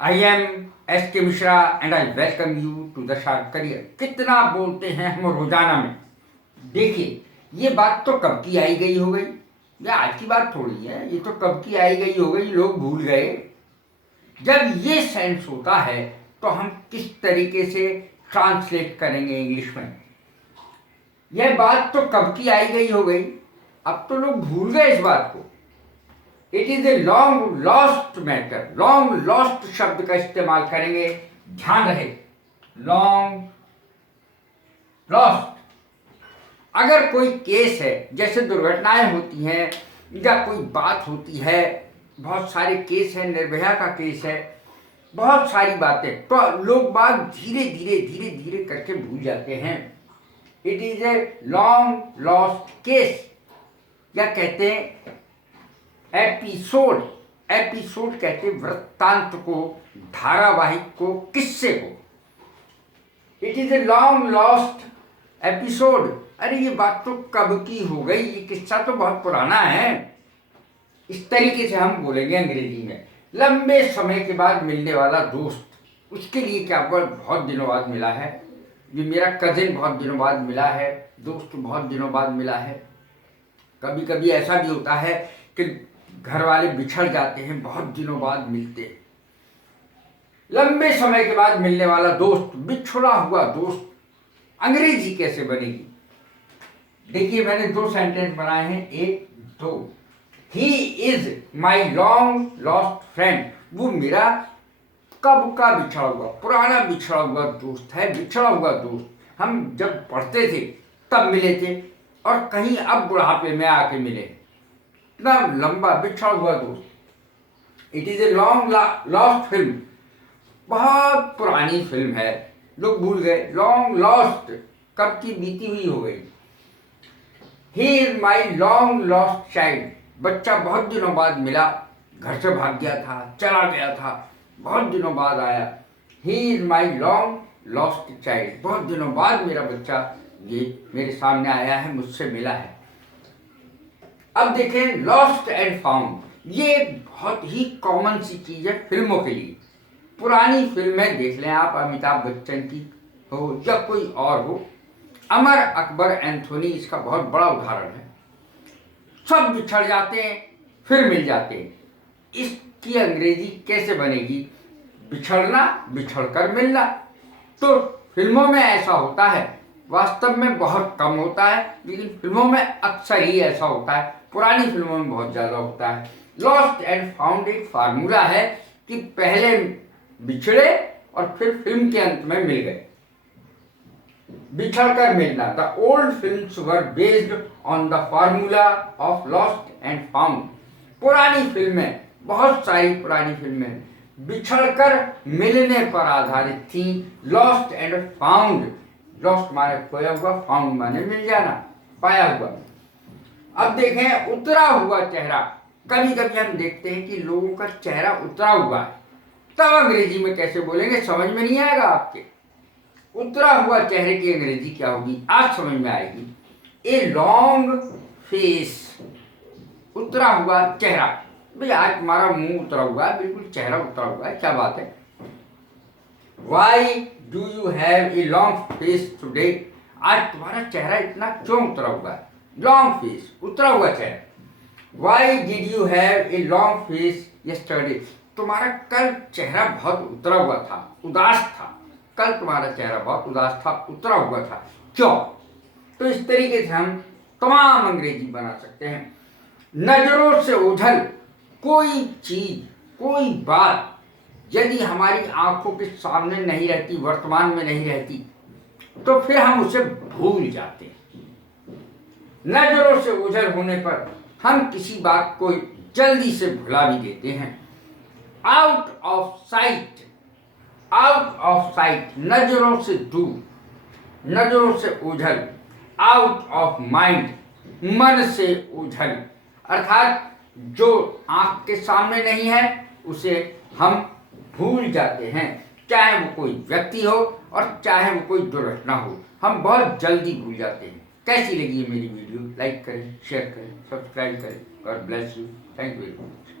I am S.K. Mishra and I welcome you to the Sharp Career। कितना बोलते हैं हम रोजाना में। देखिए, ये बात तो कब की आई गई हो गई, ये आज की बात थोड़ी है, ये तो कब की आई गई हो गई, लोग भूल गए। जब ये सेंस होता है तो हम किस तरीके से ट्रांसलेट करेंगे इंग्लिश में। यह बात तो कब की आई गई हो गई, अब तो लोग भूल गए इस बात को। It is a long lost matter. Long lost शब्द का इस्तेमाल करेंगे, ध्यान रहे, लॉन्ग लॉस्ट। अगर कोई केस है, जैसे दुर्घटनाएं होती हैं या कोई बात होती है, बहुत सारे केस हैं, निर्भया का केस है, बहुत सारी बातें, तो लोग बात धीरे धीरे धीरे धीरे करके भूल जाते हैं। It is a long lost case, या कहते हैं एपिसोड। एपिसोड कहते वृत्तांत को, धारावाहिक को, किस्से को। It is a long lost episode. अरे ये बात तो कब की हो गई, ये किस्सा तो बहुत पुराना है। इस तरीके से हम बोलेंगे अंग्रेजी में। लंबे समय के बाद मिलने वाला दोस्त, उसके लिए क्या बहुत दिनों बाद मिला है। ये मेरा कजिन बहुत दिनों बाद मिला है, दोस्त बहुत दिनों बाद मिला है। कभी कभी ऐसा भी होता है कि घर वाले बिछड़ जाते हैं, बहुत दिनों बाद मिलते हैं। लंबे समय के बाद मिलने वाला दोस्त, बिछड़ा हुआ दोस्त, अंग्रेजी कैसे बनेगी। देखिए, मैंने दो सेंटेंस बनाए हैं, एक दो। He is my long lost friend. वो मेरा कब का बिछड़ा हुआ, पुराना बिछड़ा हुआ दोस्त है। बिछड़ा हुआ दोस्त हम जब पढ़ते थे तब मिले थे, और कहीं अब बुढ़ापे में आके मिले। इतना लंबा बिछड़ा हुआ दोस्त। It is a long lost film. बहुत पुरानी फिल्म है, लोग भूल गए। लॉन्ग लॉस्ट कब की बीती हुई हो गई। He is my long lost child. बच्चा बहुत दिनों बाद मिला, घर से भाग गया था, चला गया था, बहुत दिनों बाद आया। He is my long lost child. बहुत दिनों बाद मेरा बच्चा ये मेरे सामने आया है, मुझसे मिला है। अब देखें, लॉस्ट एंड फाउंड, ये बहुत ही कॉमन सी चीज है फिल्मों के लिए। पुरानी फिल्में देख लें आप, अमिताभ बच्चन की हो या कोई और हो, अमर अकबर एंथोनी इसका बहुत बड़ा उदाहरण है। सब बिछड़ जाते हैं, फिर मिल जाते हैं। इसकी अंग्रेजी कैसे बनेगी। बिछड़ना, बिछड़कर मिलना। तो फिल्मों में ऐसा होता है, वास्तव में बहुत कम होता है, लेकिन फिल्मों में अक्सर ही ऐसा होता है। पुरानी फिल्मों में बहुत ज्यादा होता है। लॉस्ट एंड फाउंड एक फार्मूला है कि पहले बिछड़े और फिर फिल्म के अंत में मिल गए। बिछड़कर मिलना। The old films were based on the formula of lost and found. पुरानी फिल्में, बहुत सारी पुरानी फिल्में बिछड़कर मिलने पर आधारित थी। लॉस्ट एंड फाउंड, लॉस्ट माने खोया हुआ, फाउंड माने मिल जाना, पाया हुआ। अब देखें, उतरा हुआ चेहरा। कभी कभी हम देखते हैं कि लोगों का चेहरा उतरा हुआ है, तब अंग्रेजी में कैसे बोलेंगे, समझ में नहीं आएगा आपके। उतरा हुआ चेहरे की अंग्रेजी क्या होगी, आज समझ में आएगी। A long face. उतरा हुआ चेहरा। भाई आज तुम्हारा मुंह उतरा हुआ है, बिल्कुल चेहरा उतरा हुआ है, क्या बात है। Why do you have a long face today. आज तुम्हारा चेहरा इतना क्यों उतरा हुआ है। लॉन्ग फेस, उतरा हुआ चेहरा। Why did you have a long face yesterday. तुम्हारा कल चेहरा बहुत उतरा हुआ था, उदास था। कल तुम्हारा चेहरा बहुत उदास था, उतरा हुआ था, क्यों। तो इस तरीके से हम तमाम अंग्रेजी बना सकते हैं। नजरों से ओझल। कोई चीज, कोई बात यदि हमारी आंखों के सामने नहीं रहती, वर्तमान में नहीं रहती, तो फिर हम उसे भूल जाते हैं। नजरों से ओझल होने पर हम किसी बात को जल्दी से भुला भी देते हैं। Out of site. Out of site, नजरों से दूर, नजरों से ओझल। आउट ऑफ माइंड, मन से ओझल। अर्थात जो आंख के सामने नहीं है उसे हम भूल जाते हैं, चाहे वो कोई व्यक्ति हो और चाहे वो कोई दुर्घटना हो, हम बहुत जल्दी भूल जाते हैं। कैसी लगी है मेरी वीडियो, लाइक करें, शेयर करें, सब्सक्राइब करें। God bless you. Thank you very much.